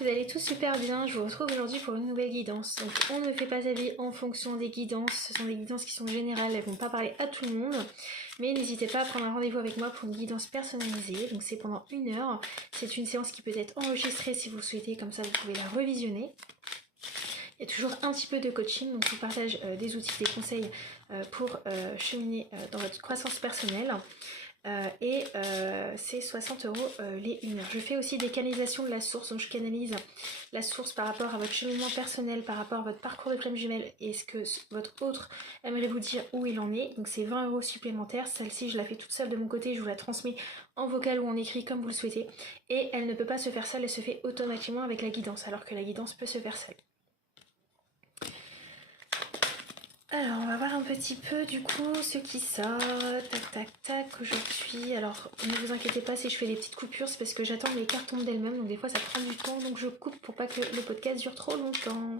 Vous allez tous super bien, je vous retrouve aujourd'hui pour une nouvelle guidance. Donc on ne fait pas sa vie en fonction des guidances, ce sont des guidances qui sont générales, elles ne vont pas parler à tout le monde. Mais n'hésitez pas à prendre un rendez-vous avec moi pour une guidance personnalisée, donc c'est pendant 1 heure. C'est une séance qui peut être enregistrée si vous le souhaitez, comme ça vous pouvez la revisionner. Il y a toujours un petit peu de coaching, donc je vous partage des outils, des conseils pour cheminer dans votre croissance personnelle. C'est 60 € les 1 heure. Je fais aussi des canalisations de la source, donc je canalise la source par rapport à votre cheminement personnel, par rapport à votre parcours de flamme jumelle et ce que votre autre aimerait vous dire où il en est. Donc c'est 20 € supplémentaires. Celle-ci, je la fais toute seule de mon côté, je vous la transmets en vocal ou en écrit comme vous le souhaitez. Et elle ne peut pas se faire seule, elle se fait automatiquement avec la guidance, alors que la guidance peut se faire seule. Alors, on va voir un petit peu du coup ce qui sort. Tac, tac, tac, aujourd'hui. Alors, ne vous inquiétez pas si je fais des petites coupures, c'est parce que j'attends que les cartes tombent d'elles-mêmes. Donc, des fois, ça prend du temps. Donc, je coupe pour pas que le podcast dure trop longtemps.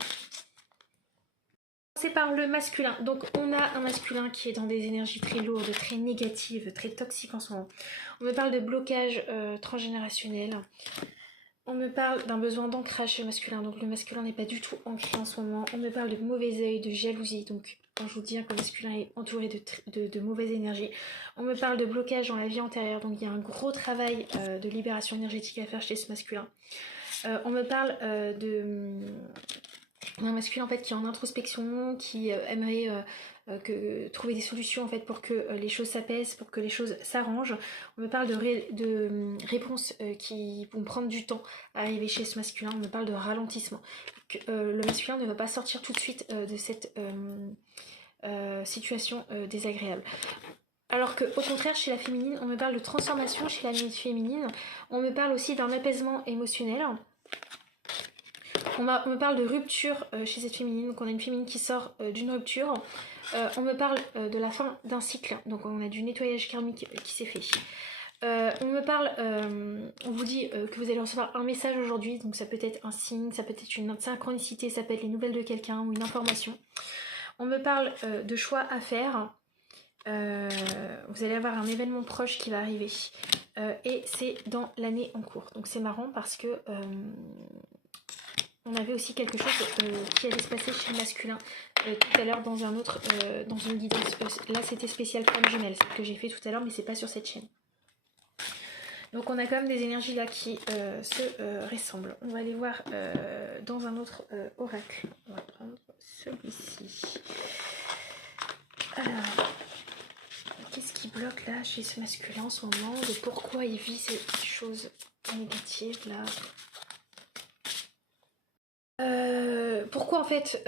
C'est par le masculin. Donc, on a un masculin qui est dans des énergies très lourdes, très négatives, très toxiques en ce moment. On me parle de blocage transgénérationnel. On me parle d'un besoin d'ancrage chez le masculin, donc le masculin n'est pas du tout ancré en ce moment. On me parle de mauvais œil, de jalousie, donc quand je vous dis que le masculin est entouré de mauvaises énergies. On me parle de blocage dans la vie antérieure, donc il y a un gros travail de libération énergétique à faire chez ce masculin. On me parle d'un masculin en fait qui est en introspection, qui aimerait trouver des solutions en fait pour que les choses s'apaisent, pour que les choses s'arrangent. On me parle de réponses qui vont prendre du temps à arriver chez ce masculin. On me parle de ralentissement. Le masculin ne va pas sortir tout de suite de cette situation désagréable. Alors que au contraire chez la féminine, on me parle de transformation chez la féminine. On me parle aussi d'un apaisement émotionnel. On me parle de rupture chez cette féminine, donc on a une féminine qui sort d'une rupture. On me parle de la fin d'un cycle, donc on a du nettoyage karmique qui s'est fait. On me parle, on vous dit que vous allez recevoir un message aujourd'hui, donc ça peut être un signe, ça peut être une synchronicité, ça peut être les nouvelles de quelqu'un ou une information. On me parle de choix à faire. Vous allez avoir un événement proche qui va arriver et c'est dans l'année en cours. Donc c'est marrant parce que on avait aussi quelque chose qui allait se passer chez le masculin tout à l'heure dans un autre, dans une guidance. Là c'était spécial flamme jumelle, c'est ce que j'ai fait tout à l'heure, mais c'est pas sur cette chaîne. Donc on a quand même des énergies là qui se ressemblent. On va aller voir dans un autre oracle. On va prendre celui-ci. Alors, qu'est-ce qui bloque là chez ce masculin en ce moment? De pourquoi il vit ces choses négatives là? Pourquoi en fait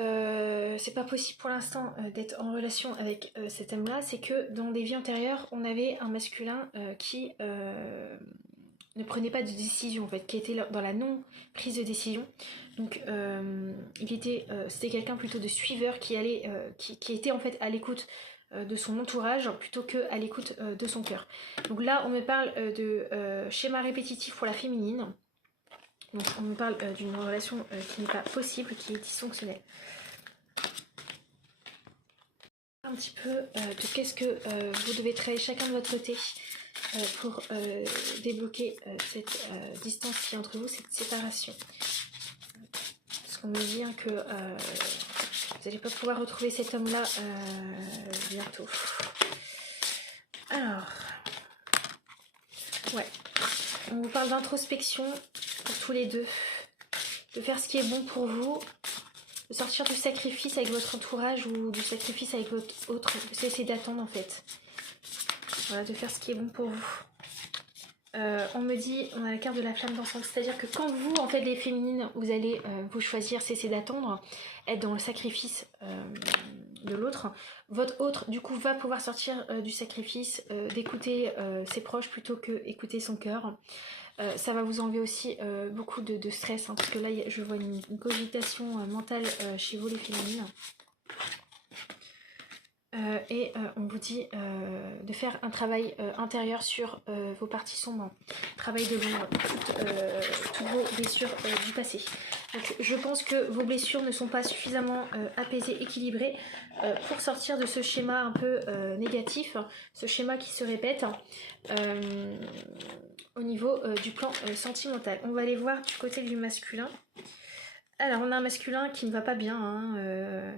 c'est pas possible pour l'instant d'être en relation avec cet homme là, c'est que dans des vies antérieures on avait un masculin qui ne prenait pas de décision en fait, qui était dans la non prise de décision. Donc c'était quelqu'un plutôt de suiveur qui allait qui était en fait à l'écoute de son entourage plutôt que à l'écoute de son cœur. Donc là on me parle de schéma répétitif pour la féminine. Donc on me parle d'une relation qui n'est pas possible, qui est dysfonctionnelle. Un petit peu de qu'est-ce que vous devez travailler chacun de votre côté pour débloquer cette distance qui est entre vous, cette séparation. Parce qu'on me dit que vous n'allez pas pouvoir retrouver cet homme-là bientôt. Alors, ouais, on vous parle d'introspection pour tous les deux, de faire ce qui est bon pour vous, de sortir du sacrifice avec votre entourage ou du sacrifice avec votre autre, de cesser d'attendre en fait. Voilà, de faire ce qui est bon pour vous. On me dit, on a la carte de la flamme dansante, c'est-à-dire que quand vous, en fait, les féminines, vous allez vous choisir cesser d'attendre, être dans le sacrifice de l'autre, votre autre, du coup, va pouvoir sortir du sacrifice, d'écouter ses proches plutôt que écouter son cœur. Ça va vous enlever aussi beaucoup de stress, hein, parce que là, je vois une cogitation mentale chez vous, les féminines. On vous dit de faire un travail intérieur sur vos parties sombres, travail de l'ombre, toutes vos blessures du passé. Donc je pense que vos blessures ne sont pas suffisamment apaisées, équilibrées pour sortir de ce schéma un peu négatif, ce schéma qui se répète au niveau du plan sentimental. On va aller voir du côté du masculin. Alors on a un masculin qui ne va pas bien, hein,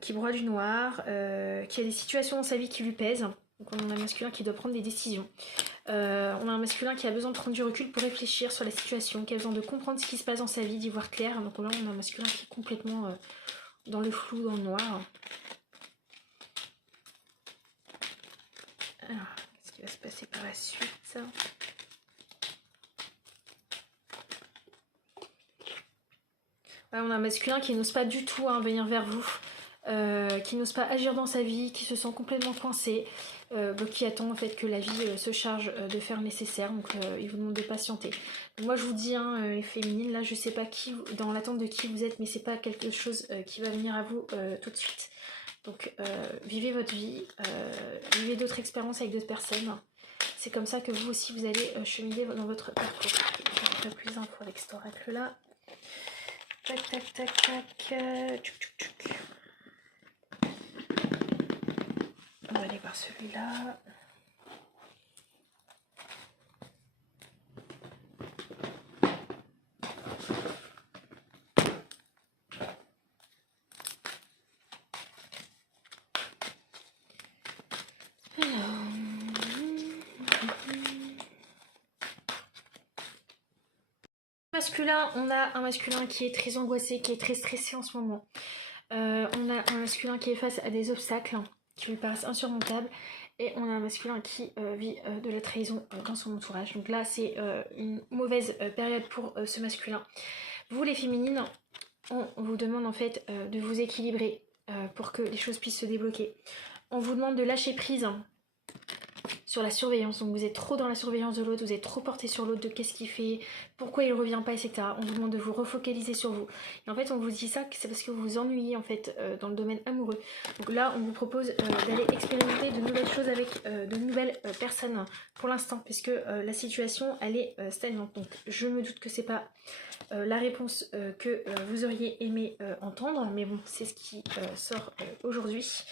qui broie du noir, qui a des situations dans sa vie qui lui pèsent. Donc on a un masculin qui doit prendre des décisions. On a un masculin qui a besoin de prendre du recul pour réfléchir sur la situation, qui a besoin de comprendre ce qui se passe dans sa vie, d'y voir clair. Donc là on a un masculin qui est complètement dans le flou, dans le noir. Alors, qu'est-ce qui va se passer par la suite? On a un masculin qui n'ose pas du tout venir vers vous, qui n'ose pas agir dans sa vie, qui se sent complètement coincé, qui attend en fait que la vie se charge de faire le nécessaire, donc il vous demande de patienter. Donc, moi je vous dis, les féminines, là je sais pas dans l'attente de qui vous êtes, mais c'est pas quelque chose qui va venir à vous tout de suite. Donc vivez votre vie, vivez d'autres expériences avec d'autres personnes. C'est comme ça que vous aussi vous allez cheminer dans votre parcours. Je vais plus d'infos avec cet oracle là. Tac, tac, tac, tac. Tchouk, tchouk, tchouk. On va aller voir celui-là. Masculin, on a un masculin qui est très angoissé, qui est très stressé en ce moment. On a un masculin qui est face à des obstacles qui lui paraissent insurmontables. Et on a un masculin qui vit de la trahison dans son entourage. Donc là, c'est une mauvaise période pour ce masculin. Vous, les féminines, on vous demande en fait de vous équilibrer pour que les choses puissent se débloquer. On vous demande de lâcher prise sur la surveillance, donc vous êtes trop dans la surveillance de l'autre, vous êtes trop porté sur l'autre de qu'est-ce qu'il fait, pourquoi il revient pas, etc. On vous demande de vous refocaliser sur vous. Et en fait, on vous dit ça, c'est parce que vous vous ennuyez en fait dans le domaine amoureux. Donc là, on vous propose d'aller expérimenter de nouvelles choses avec de nouvelles personnes pour l'instant, puisque la situation, elle est stagnante. Donc je me doute que c'est pas la réponse que vous auriez aimé entendre, mais bon, c'est ce qui sort aujourd'hui.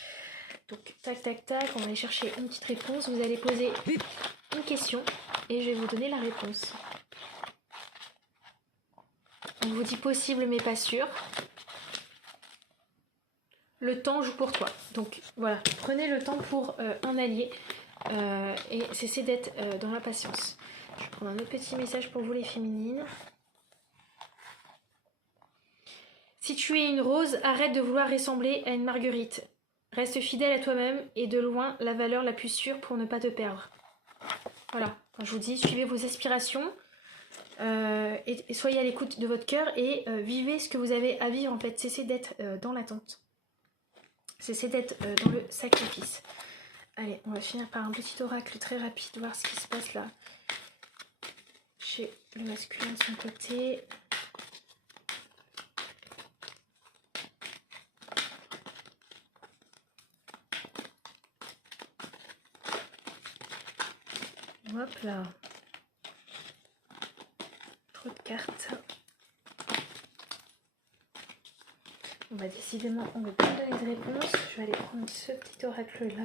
Donc tac tac tac, on va aller chercher une petite réponse. Vous allez poser une question et je vais vous donner la réponse. On vous dit possible mais pas sûr. Le temps joue pour toi. Donc voilà, prenez le temps pour un allié et cessez d'être dans la patience. Je vais prendre un autre petit message pour vous les féminines. Si tu es une rose, arrête de vouloir ressembler à une marguerite. Reste fidèle à toi-même et de loin la valeur la plus sûre pour ne pas te perdre. Voilà, quand je vous dis, suivez vos aspirations et soyez à l'écoute de votre cœur et vivez ce que vous avez à vivre en fait. Cessez d'être dans l'attente. Cessez d'être dans le sacrifice. Allez, on va finir par un petit oracle très rapide, voir ce qui se passe là. Chez le masculin de son côté. Hop là. Trop de cartes. On va décidément, on ne veut pas me donner de réponse. Je vais aller prendre ce petit oracle là.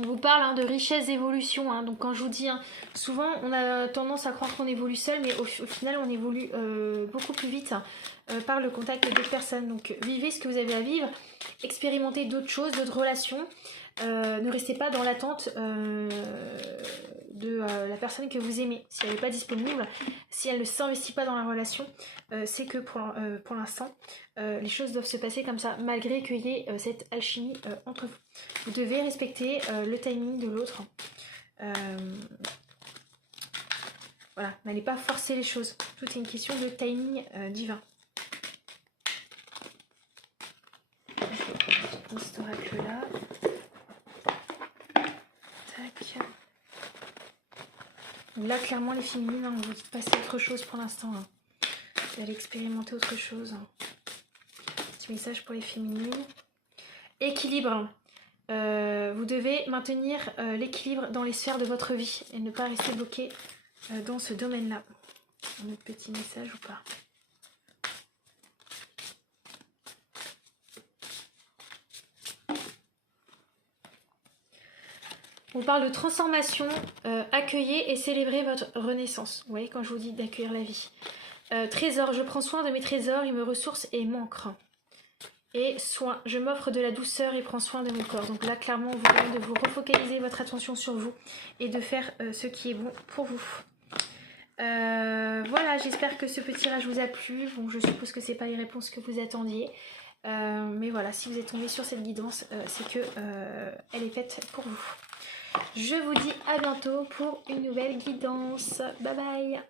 On vous parle de richesse d'évolution, donc quand je vous dis, souvent on a tendance à croire qu'on évolue seul, mais au final on évolue beaucoup plus vite par le contact d'autres personnes. Donc vivez ce que vous avez à vivre, expérimentez d'autres choses, d'autres relations, ne restez pas dans l'attente de la personne que vous aimez. Si elle n'est pas disponible, si elle ne s'investit pas dans la relation, c'est que pour l'instant, les choses doivent se passer comme ça, malgré qu'il y ait cette alchimie entre vous. Vous devez respecter le timing de l'autre. Voilà, n'allez pas forcer les choses. Tout est une question de timing divin. Je vais cet oracle là. Tac. Donc là, clairement, les féminines, on vous passe autre chose pour l'instant. Vous allez expérimenter autre chose. Petit message pour les féminines. Équilibre. Vous devez maintenir l'équilibre dans les sphères de votre vie et ne pas rester bloqué dans ce domaine-là. Un autre petit message ou pas? On parle de transformation, accueillez et célébrez votre renaissance. Vous voyez quand je vous dis d'accueillir la vie. Trésor, je prends soin de mes trésors, ils me ressourcent et m'ancrent. Et soin, je m'offre de la douceur et prends soin de mon corps. Donc là, clairement, on vous demande de vous refocaliser votre attention sur vous et de faire ce qui est bon pour vous. Voilà, j'espère que ce petit tirage vous a plu. Bon, je suppose que ce n'est pas les réponses que vous attendiez. Mais voilà, si vous êtes tombé sur cette guidance, c'est que elle est faite pour vous. Je vous dis à bientôt pour une nouvelle guidance. Bye bye!